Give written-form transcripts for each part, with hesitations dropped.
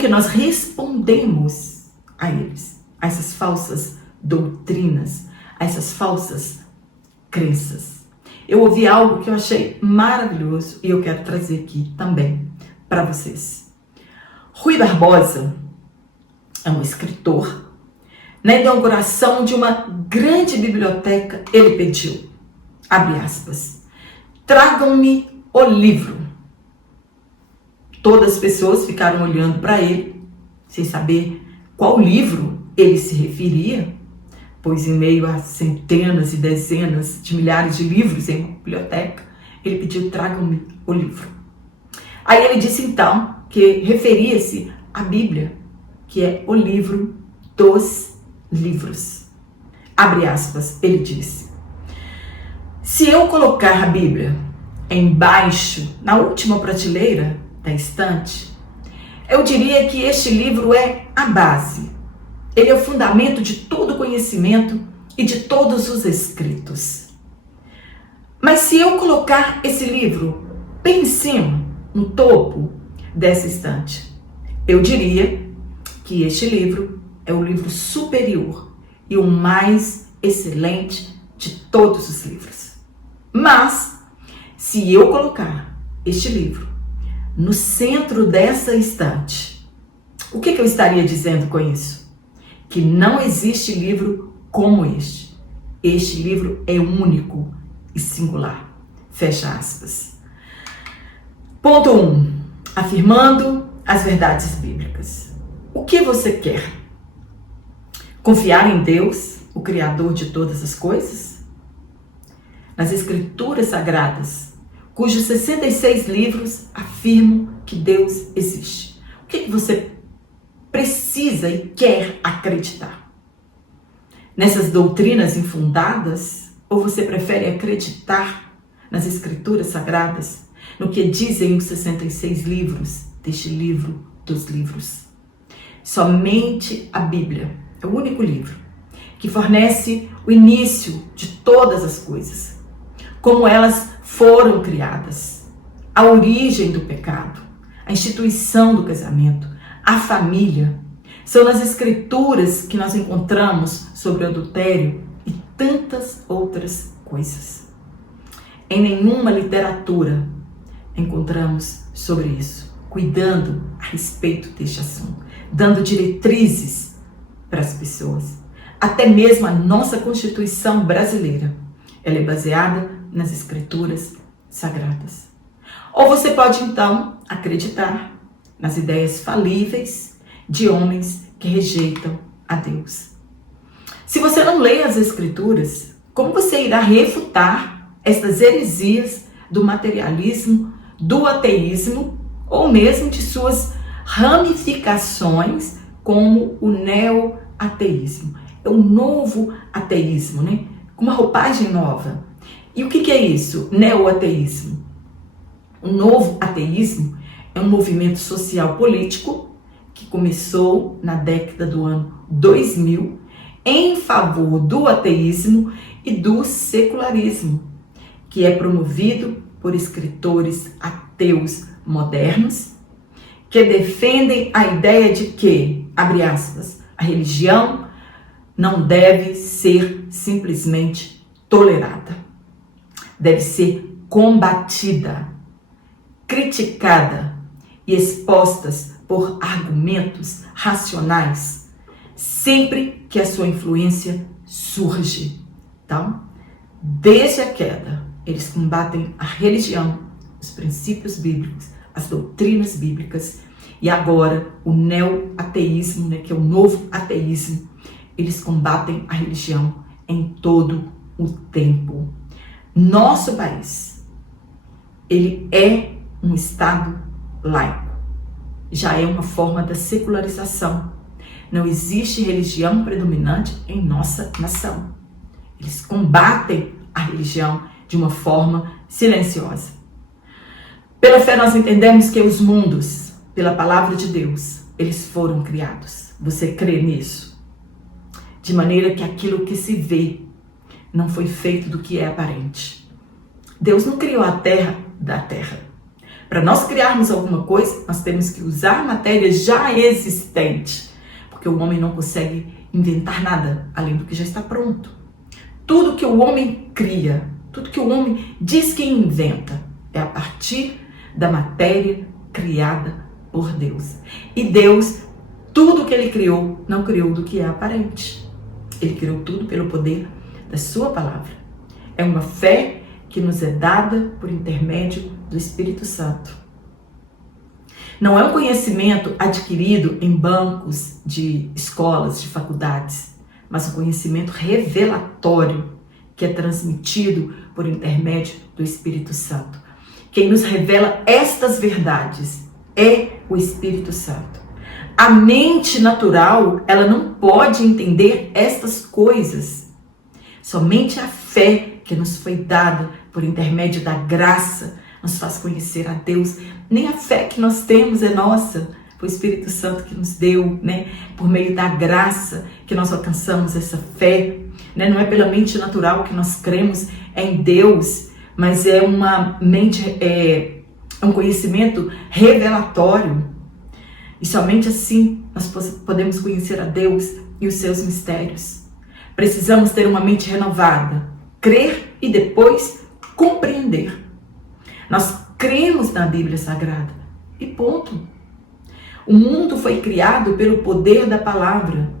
que nós respondemos a eles, a essas falsas doutrinas, a essas falsas crenças. Eu ouvi algo que eu achei maravilhoso e eu quero trazer aqui também para vocês. Rui Barbosa é um escritor. Na inauguração de uma grande biblioteca, ele pediu, abre aspas, tragam-me o livro. Todas as pessoas ficaram olhando para ele, sem saber qual livro ele se referia, pois em meio a centenas e dezenas de milhares de livros em uma biblioteca, ele pediu, tragam-me o livro. Aí ele disse então que referia-se à Bíblia, que é o livro dos livros. Abre aspas, ele disse, se eu colocar a Bíblia embaixo, na última prateleira da estante, eu diria que este livro é a base. Ele é o fundamento de todo conhecimento e de todos os escritos. Mas se eu colocar esse livro bem em cima, no topo dessa estante, eu diria que este livro é o livro superior e o mais excelente de todos os livros. Mas, se eu colocar este livro no centro dessa estante, o que eu estaria dizendo com isso? Que não existe livro como este. Este livro é único e singular. Fecha aspas. Ponto 1. Afirmando as verdades bíblicas. O que você quer? Confiar em Deus, o Criador de todas as coisas? Nas Escrituras Sagradas, cujos 66 livros afirmam que Deus existe. O que você precisa e quer acreditar? Nessas doutrinas infundadas? Ou você prefere acreditar nas Escrituras Sagradas, no que dizem os 66 livros deste livro dos livros? Somente a Bíblia é o único livro que fornece o início de todas as coisas, como elas foram criadas, a origem do pecado, a instituição do casamento, a família. São nas Escrituras que nós encontramos sobre o adultério e tantas outras coisas. Em nenhuma literatura encontramos sobre isso, cuidando a respeito deste assunto, dando diretrizes para as pessoas. Até mesmo a nossa Constituição brasileira, ela é baseada nas Escrituras Sagradas. Ou você pode então acreditar nas ideias falíveis de homens que rejeitam a Deus. Se você não lê as Escrituras, como você irá refutar estas heresias do materialismo, do ateísmo, ou mesmo de suas ramificações, como o neo-ateísmo? É um novo ateísmo, né? Com uma roupagem nova. E o que é isso? Neo-ateísmo. O novo ateísmo é um movimento social político que começou na década do ano 2000 em favor do ateísmo e do secularismo, que é promovido por escritores ateus modernos que defendem a ideia de que, abre aspas, a religião não deve ser simplesmente tolerada. Deve ser combatida, criticada e expostas por argumentos racionais, sempre que a sua influência surge. Então, desde a queda, eles combatem a religião, os princípios bíblicos, as doutrinas bíblicas, e agora o neo-ateísmo, né, que é o novo ateísmo, eles combatem a religião em todo o tempo. Nosso país, ele é um Estado laico. Já é uma forma da secularização. Não existe religião predominante em nossa nação. Eles combatem a religião de uma forma silenciosa. Pela fé nós entendemos que os mundos, pela palavra de Deus, eles foram criados. Você crê nisso? De maneira que aquilo que se vê não foi feito do que é aparente. Deus não criou a terra da terra. Para nós criarmos alguma coisa, nós temos que usar matéria já existente, porque o homem não consegue inventar nada além do que já está pronto. Tudo que o homem cria, tudo que o homem diz que inventa, é a partir da matéria criada por Deus. E Deus, tudo que Ele criou, não criou do que é aparente. Ele criou tudo pelo poder da sua palavra. É uma fé que nos é dada por intermédio do Espírito Santo. Não é um conhecimento adquirido em bancos de escolas, de faculdades, mas um conhecimento revelatório que é transmitido por intermédio do Espírito Santo. Quem nos revela estas verdades é o Espírito Santo. A mente natural, ela não pode entender estas coisas. Somente a fé que nos foi dada por intermédio da graça nos faz conhecer a Deus. Nem a fé que nós temos é nossa, foi o Espírito Santo que nos deu, né? Por meio da graça que nós alcançamos essa fé, né? Não é pela mente natural que nós cremos em Deus, mas é uma mente, é um conhecimento revelatório. E somente assim nós podemos conhecer a Deus e os seus mistérios. Precisamos ter uma mente renovada, crer e depois compreender. Nós cremos na Bíblia Sagrada e ponto. O mundo foi criado pelo poder da palavra,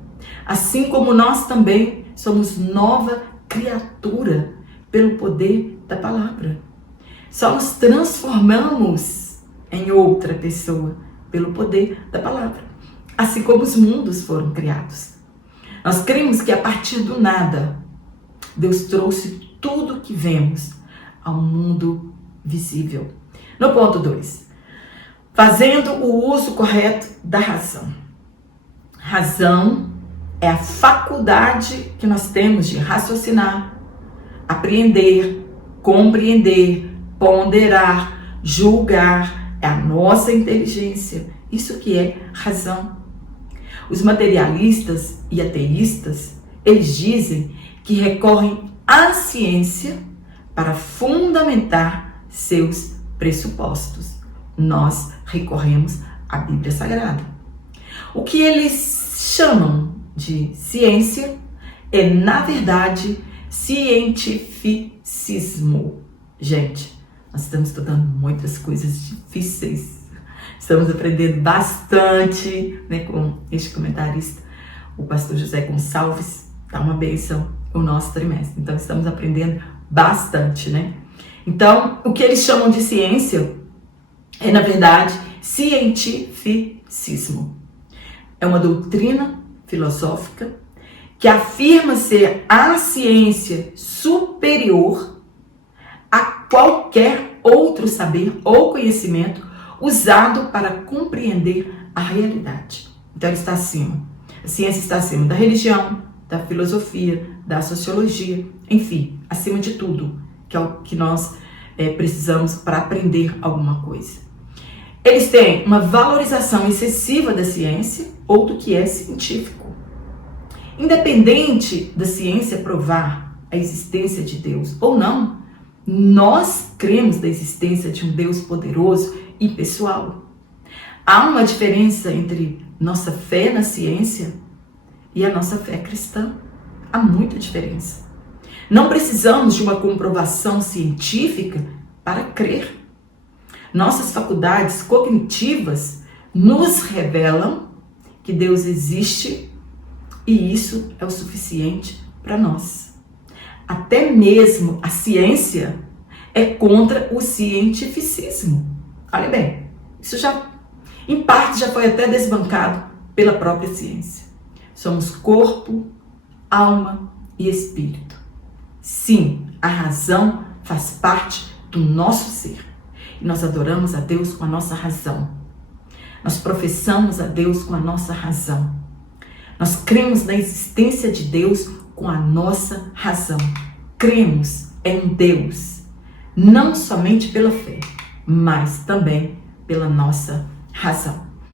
assim como nós também somos nova criatura pelo poder da palavra. Só nos transformamos em outra pessoa pelo poder da palavra, assim como os mundos foram criados. Nós cremos que a partir do nada, Deus trouxe tudo que vemos ao mundo visível. No ponto 2, fazendo o uso correto da razão. Razão é a faculdade que nós temos de raciocinar, apreender, compreender, ponderar, julgar. É a nossa inteligência. Isso que é razão. Os materialistas e ateístas, eles dizem que recorrem à ciência para fundamentar seus pressupostos. Nós recorremos à Bíblia Sagrada. O que eles chamam de ciência é, na verdade, cientificismo. Gente, nós estamos estudando muitas coisas difíceis. Estamos aprendendo bastante, né, com este comentarista, o pastor José Gonçalves. Tá uma bênção o nosso trimestre. Então, estamos aprendendo bastante, né? Então, o que eles chamam de ciência é, na verdade, cientificismo. É uma doutrina filosófica que afirma ser a ciência superior a qualquer outro saber ou conhecimento usado para compreender a realidade. Então, ele está acima. A ciência está acima da religião, da filosofia, da sociologia, enfim, acima de tudo, que é o que nós precisamos para aprender alguma coisa. Eles têm uma valorização excessiva da ciência ou do que é científico. Independente da ciência provar a existência de Deus ou não, nós cremos na existência de um Deus poderoso e pessoal. Há uma diferença entre nossa fé na ciência e a nossa fé cristã. Há muita diferença. Não precisamos de uma comprovação científica para crer. Nossas faculdades cognitivas nos revelam que Deus existe e isso é o suficiente para nós. Até mesmo a ciência é contra o cientificismo. Olha bem, isso já, em parte, já foi até desbancado pela própria ciência. Somos corpo, alma e espírito. Sim, a razão faz parte do nosso ser. E nós adoramos a Deus com a nossa razão. Nós professamos a Deus com a nossa razão. Nós cremos na existência de Deus com a nossa razão. Cremos em Deus, não somente pela fé, mas também pela nossa razão.